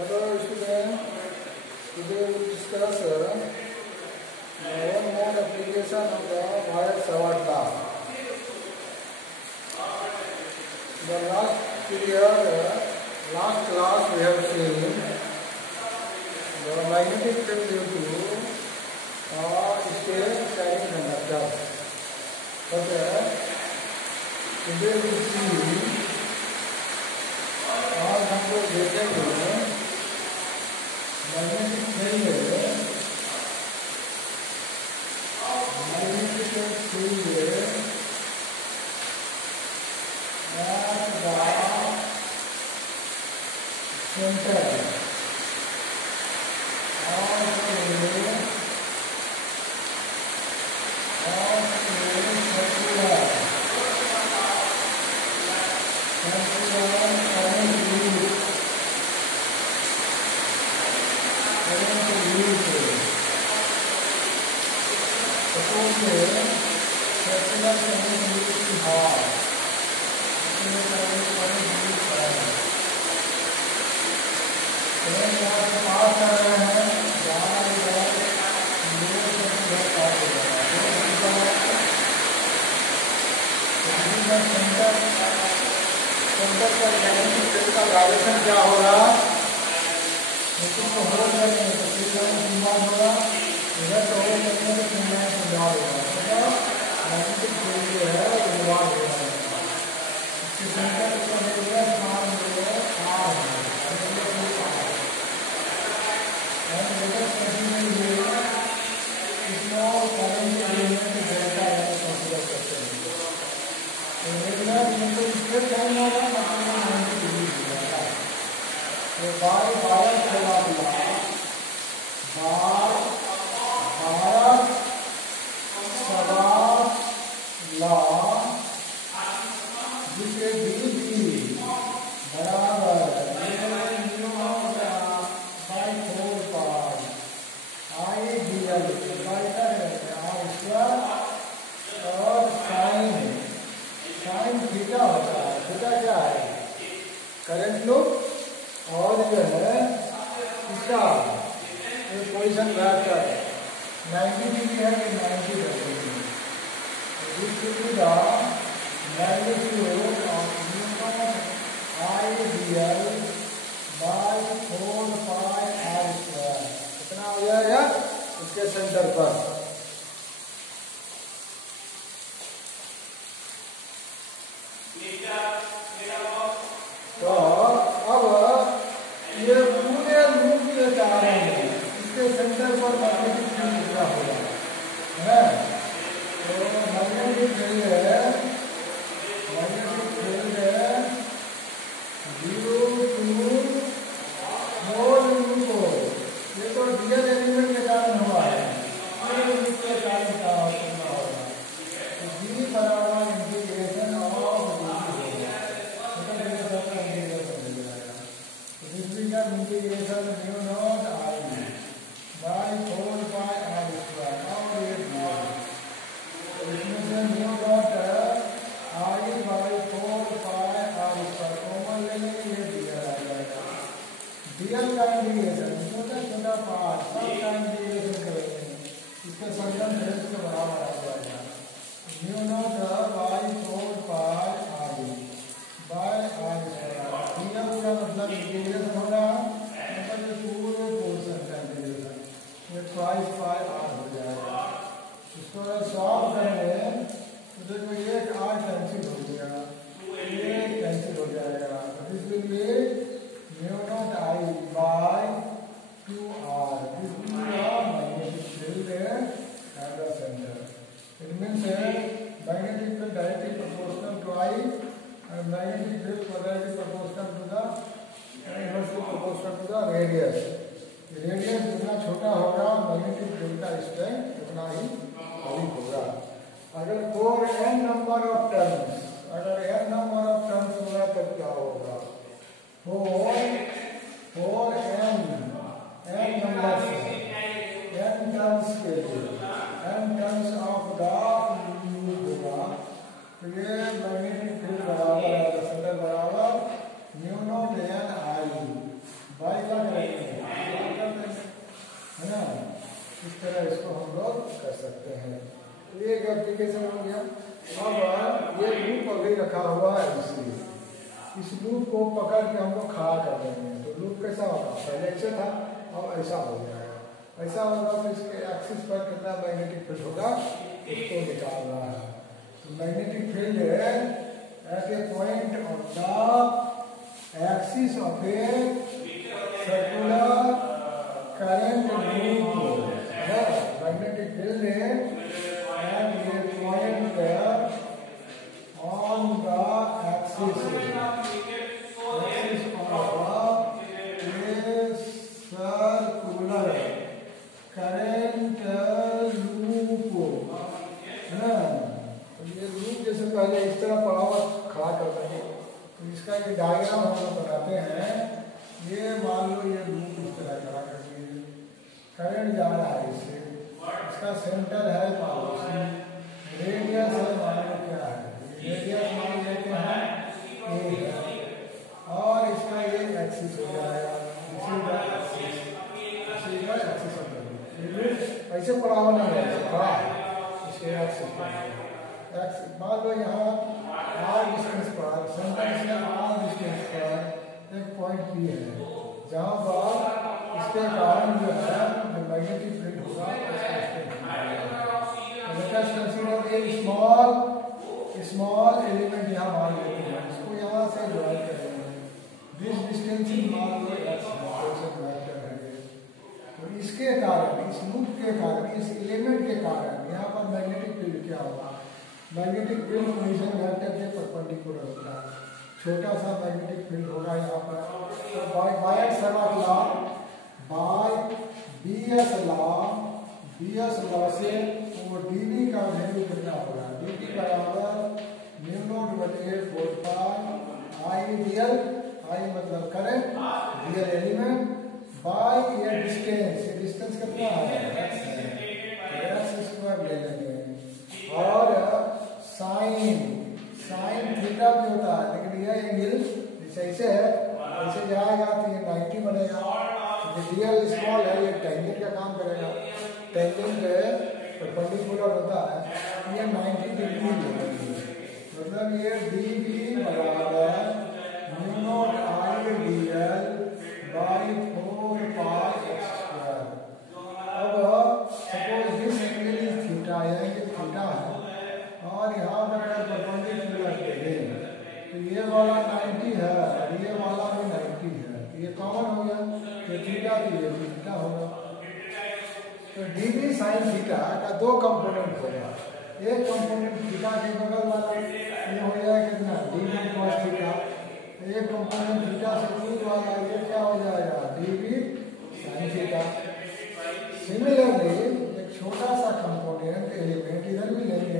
Hello students, today we will discuss one more application of the Boyer-Savart law. The last class we have seen the magnetic field due to state carrying conductor. But today we see और हमको देखेंगे magnetic field centre centre पर magnetic field का vibration क्या होगा? लेकिन तो हो जाएगा तो फिर निर्माण होगा इधर तो हो करने से निर्माण संभाल होगा तो मैग्नेटिक फील्ड जो है वो निर्माण होगा इसके सेंटर को मिलेगा मान लो आर और लेकर कहीं नहीं मिलेगा इसमें करंट एलिमेंट डेल्टा यानी कंसीडर करते हैं तो रेगुलर इनको स्ट्रेट लाइन होगा बार भारत लॉ जिसे डी बराबर by 4 pi I D L और साइन थीटा होता है। थीटा क्या है? करंट लूप और जो है इसका पोजिशन वेक्टर 90 डिग्री है कि 90 degree magnitude of IDL by 4 pi r square कितना हो जाएगा इसके सेंटर पर? तो अब ये पूरे लूप के कारण इसके सेंटर पर मैग्नेटिक फील्ड कितना होगा है? तो मैग्नेटिक फील्ड है 0 to मोल लूप ये तो डीएल एलिमेंट के कारण हुआ है पूरे लूप के कारण क्या होगा तो डी बराबर integration of integration mu naught I by 4 pi r square और ये दिया इसमें से mu naught I by 4 pi r square common लेंगे ये दिया जाएगा डीएल का इंटीग्रेशन छोटा छोटा पार्ट सब का इंटीग्रेशन करेंगे इसके संबंध रेस के बराबर आ जाएगा mu naught by 4 pi r by r square DL का मतलब इंटीग्रेशन होगा पूरे पोर्शन का इंटीग्रेशन ये ट्वाइस पाई आर हो जाएगा। इसको अगर सॉल्व करेंगे तो देखो एक आर कैंसिल हो गया ये कैंसिल हो जाएगा this will be mu naught I by 2r this will be magnetic field at the centre it means magnetic field directly proportional to I and magnetic field directly proportional to the inversely proportional to the radius. Radius जितना छोटा होगा magnetic field का strength उतना ही अधिक होगा। अगर four n number of terms होगा तो क्या होगा? 4 n नंबर n टर्म्स के लिए n terms of the loop होगा तो ये मैग्नेटिक फील्ड बराबर सेंटर बराबर mu not n I by क्या करेंगे, है ना। इस तरह इसको हम लोग कर सकते हैं। एक एप्लीकेशन हो गया। अब ये लूप अभी रखा हुआ है, इसलिए इस लूप को पकड़ के हम लोग खड़ा कर देंगे। तो लूप कैसा होगा, पहले ऐसे था, अब ऐसा हो जाएगा। ऐसा होगा तो इसके एक्सिस पर कितना मैग्नेटिक फील्ड होगा उसको निकालना है। तो magnetic field eight A point on the axis of a circular current loop, magnetic field eight A point on the axis of a circular current loop, है ना। तो ये लूप जैसे पहले इस तरह पड़ा हुआ खड़ा कर देंगे, तो इसका ये डायग्राम हम लोग बनाते हैं। ये मान लो ये लूप इस तरह खड़ा कर दिए, करंट जा रहा है इससे, इसका सेंटर है मान लो सी, रेडियस है मान लो क्या है, रेडियस मान लेते हैं ए है, और इसका ये एक्सिस हो जाएगा, इसी का एक्सिस ऐसे पड़ा हुआ नहीं है, इसके एक्सिस मान लो यहाँ आर डिस्टेंस पर, सेंटर से आर डिस्टेंस पर एक पॉइंट पी है, जहाँ पर इसके कारण जो है मैग्नेटिक फील्ड होगा स्मॉल एलिमेंट यहाँ मान लेते हैं, इसको यहाँ से ज्वाइन करेंगे, दिस डिस्टेंस मान लो तो इसके कारण, इस लूप के कारण, इस एलिमेंट के कारण यहाँ पर मैग्नेटिक फील्ड क्या होगा, मैग्नेटिक फील्ड पोजीशन वेक्टर के परपेंडिकुलर होता है, छोटा सा मैग्नेटिक फील्ड होगा यहाँ पर। तो बाय एक्सर्ट लॉ, बाय बीएस लॉ से वो डीबी का वैल्यू कितना होगा, डीबी बराबर म्यू नॉट बटे 4 पाई आई रियल, आई मतलब करंट, रियल एलिमेंट, बाय ये डिस्टेंस कितना है, एक्स है, एक्स स्क्वायर ले लेंगे, और साइन थीटा भी होता है, लेकिन यह एंगल ऐसे है, ऐसे जाएगा तो ये 90 बनेगा, रियल स्मॉल है, ये टेंजेंट का काम करेगा, टेंजेंट परपेंडिकुलर होता है, ये 90 डिग्री लगेगी, मतलब ये डीबी बराबर mu naught I dl by 4 pi x square. अब suppose this angle is theta, यह एंगल थीटा है, और यहाँ पर परपेंडिकुलर देखें तो ये वाला 90 है और ये वाला भी 90 है, ये कॉमन हो गया, ये थीटा तो ये थीटा होगा। तो डीबी साइन थीटा का दो कंपोनेंट होगा, एक कंपोनेंट थीटा के बगल वाला ये हो जाएगा कितना, डीबी कॉस थीटा, एक कंपोनेंट थीटा से दूर वाला ये क्या हो जाएगा, डीबी साइन थीटा। सिमिलरली एक छोटा सा कंपोनेंट एलिमेंट इधर भी लेंगे,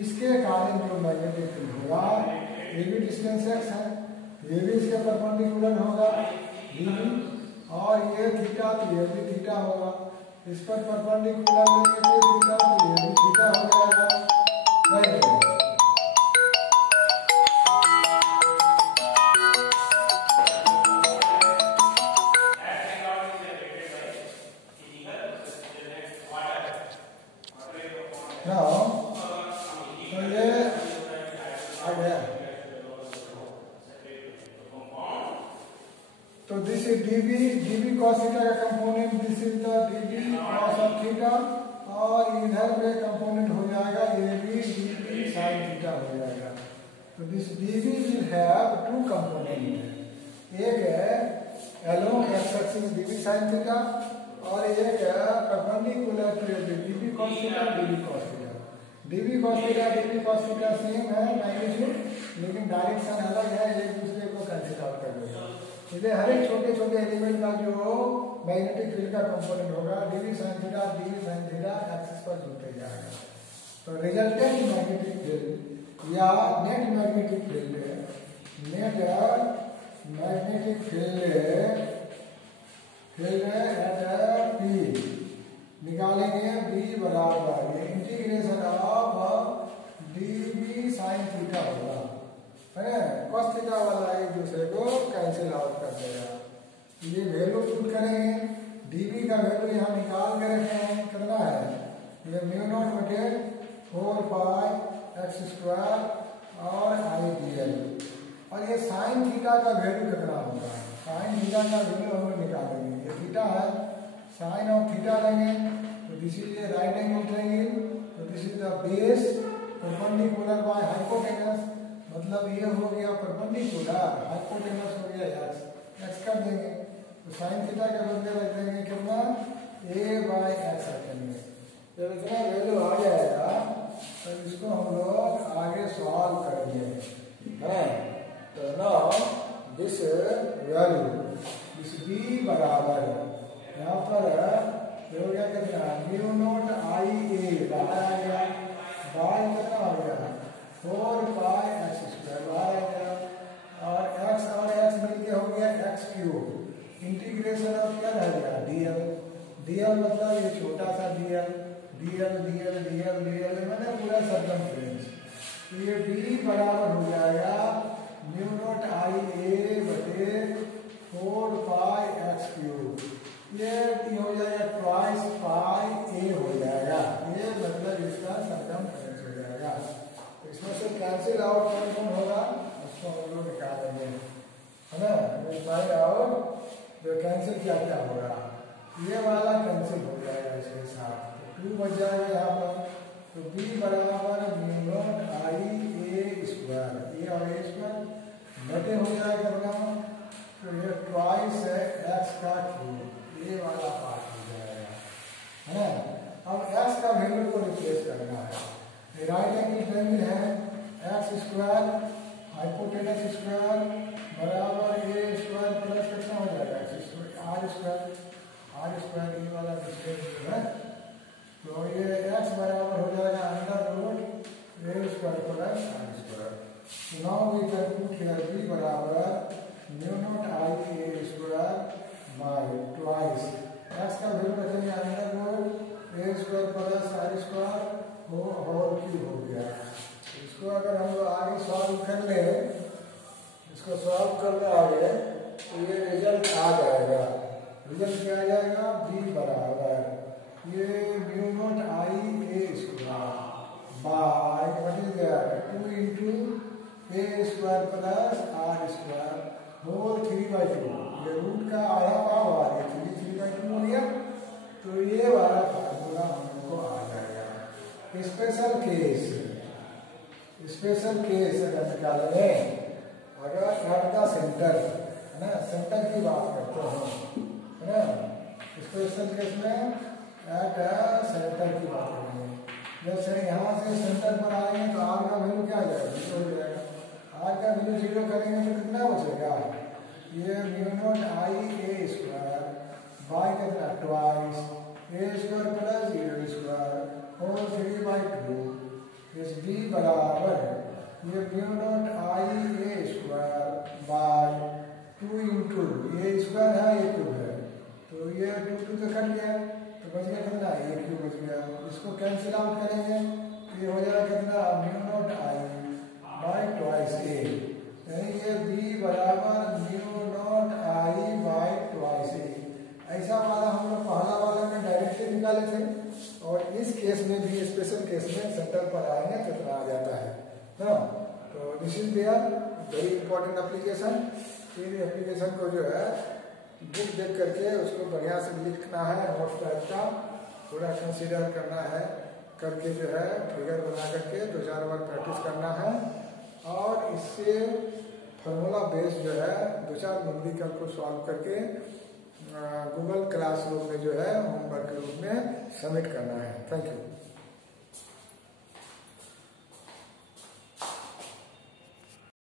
इसके कारण जो मैग्नेटिक फील्ड होगा, ये भी डिस्टेंस एक्स है, ये भी इसके परपेंडिकुलर होगा डीबी, और ये थीटा तो ये भी थीटा होगा, इस पर परपेंडिकुलर लेंगे तो थीटा तो ये भी थीटा हो जाएगा, राइट। तो this is db cos theta का component, this is the db cos of theta, और इधर में कंपोनेंट हो जाएगा ये भी db sin थीटा हो जाएगा। तो this db will have two component, एक है along x axis db sin theta, और एक है perpendicular to db cos theta, db cos theta. db cos theta db cos theta same है मैग्नीट्यूड, लेकिन डायरेक्शन अलग है, एक दूसरे को कैंसिल आउट कर देगा। इसलिए हर एक छोटे छोटे एलिमेंट का जो मैग्नेटिक फील्ड का कंपोनेंट होगा डीवी साइन थीटा एक्सिस पर जुड़ते जाएगा। तो रिजल्टेंट मैग्नेटिक फील्ड या net magnetic field at P निकालेंगे, बी बराबर ये integration of DV sine theta होगा, है कॉस थीटा वाला एक दूसरे को कैंसिल आउट कर देगा, ये वैल्यू पुट करेंगे, dv का वैल्यू यहाँ निकाल के रखे हैं, कितना है ये म्यू नॉट बटे 4 पाई एक्स स्क्वायर और आई dl। और ये साइन थीटा का वैल्यू कितना होगा, साइन थीटा का वैल्यू हम लोग निकालेंगे। ये थीटा है, साइन ऑफ थीटा लेंगे तो this is a right angle triangle, तो this is the base perpendicular by hypotenuse, मतलब ये हो गया परपेंडिकुलर, हाइपोटेनस हो गया एक्स कर देंगे तो साइन थीटा के बदले रख देंगे कितना a बाय एक्स रखेंगे। जब इतना वैल्यू आ जाएगा तो इसको हम लोग आगे सॉल्व करेंगे है। तो now this value this b बराबर यहाँ पर हो गया कितना म्यू नॉट आई ए बाहर आ गया, बाय कितना आ गया 4 पाई एक्स स्क्वायर बाहर आ गया और x मिलके हो गया एक्स क्यूब, इंटीग्रेशन ऑफ क्या रह गया dl, dl मतलब ये छोटा सा dl मैंने पूरा सर्कमफ्रेंस, तो ये d बराबर हो जाएगा म्यू नॉट आई ए बटे 4 पाई एक्स क्यूब, ये हो जाएगा ट्वाइस पाई ए हो जाएगा, ये मतलब इसका सर्कमफ्रेंस हो जाएगा। तो इसमें से कैंसिल आउट कौन होगा उसको हम लोग निकालेंगे है ना, फाइंड आउट जो कैंसिल क्या क्या होगा, ये वाला कैंसिल हो जाएगा इसके साथ, तो 2 बच जाएगा यहाँ पर। तो b बराबर mu naught I a square, ए और ए स्क्वायर बटे हो जाएगा ना, तो ये ट्वाइस है एक्स का क्यूब, ये वाला पार्ट हो जाएगा है ना। अब x का वैल्यू को रिप्लेस करना है, राइट एंगल ट्रायंगल है एक्स स्क्वायर हाइपोटेनस स्क्वायर बराबर ए स्क्वायर प्लस कितना हो जाएगा आर स्क्वायर ये वाला डिस्टेंस है, तो ये x बराबर हो जाएगा under root a square plus r square. Now we can put here b बराबर mu naught I a square by twice x का वैल्यू रखेंगे under root a square plus r square whole cube हो गया। इसको अगर हम लोग आगे सॉल्व कर ले, इसको सॉल्व करने आगे तो ये रिजल्ट आ जाएगा, रिजल्ट क्या आ जाएगा b बराबर ये mu naught I a square by what is that 2 into a square plus r square whole 3/2, ये रूट का आधा पाव आ गया 3/2 हो गया, तो ये वाला फार्मूला हमको आ जाएगा। स्पेशल केस अगर निकालेंगे, अगर एट द सेंटर है ना, सेंटर की बात करते हैं है ना, स्पेशल केस में एट सेंटर की बात करेंगे। जैसे यहाँ से सेंटर पर आएंगे तो आर का वैल्यू क्या आ जाएगा 0 हो जाएगा, आर का वैल्यू 0 करेंगे तो कितना बचेगा ये mu naught I a square bye कितना ट्वाइस ए स्क्वायर प्लस 0 स्क्वायर होल 3/2 इस b बराबर ये mu naught I a square bye 2 into ये स्क्वायर है ये क्यूब है, तो ये 2 तो कट गया तो बच गया कितना ए क्यूब बच गया, इसको कैंसिल आउट करेंगे तो ये हो जाएगा कितना mu naught I by twice a, यानी ये b बराबर mu naught I by twice a. ऐसा वाला हम लोग पहला वाला में डायरेक्टली निकाले थे, और इस केस में भी स्पेशल केस में सेंटर पर आएंगे कितना आ जाता है ना। तो this is their very important application, इन एप्लीकेशन को जो है बुक देख करके उसको बढ़िया से लिखना है, नोट्स टाइप का पूरा कंसीडर करना है, करके जो है फिगर बना करके 2-4 बार प्रैक्टिस करना है, और इससे फार्मूला बेस जो है 2-4 न्यूमेरिकल को सॉल्व करके गूगल क्लासरूम में जो है होमवर्क के रूप में सबमिट करना है। Thank you.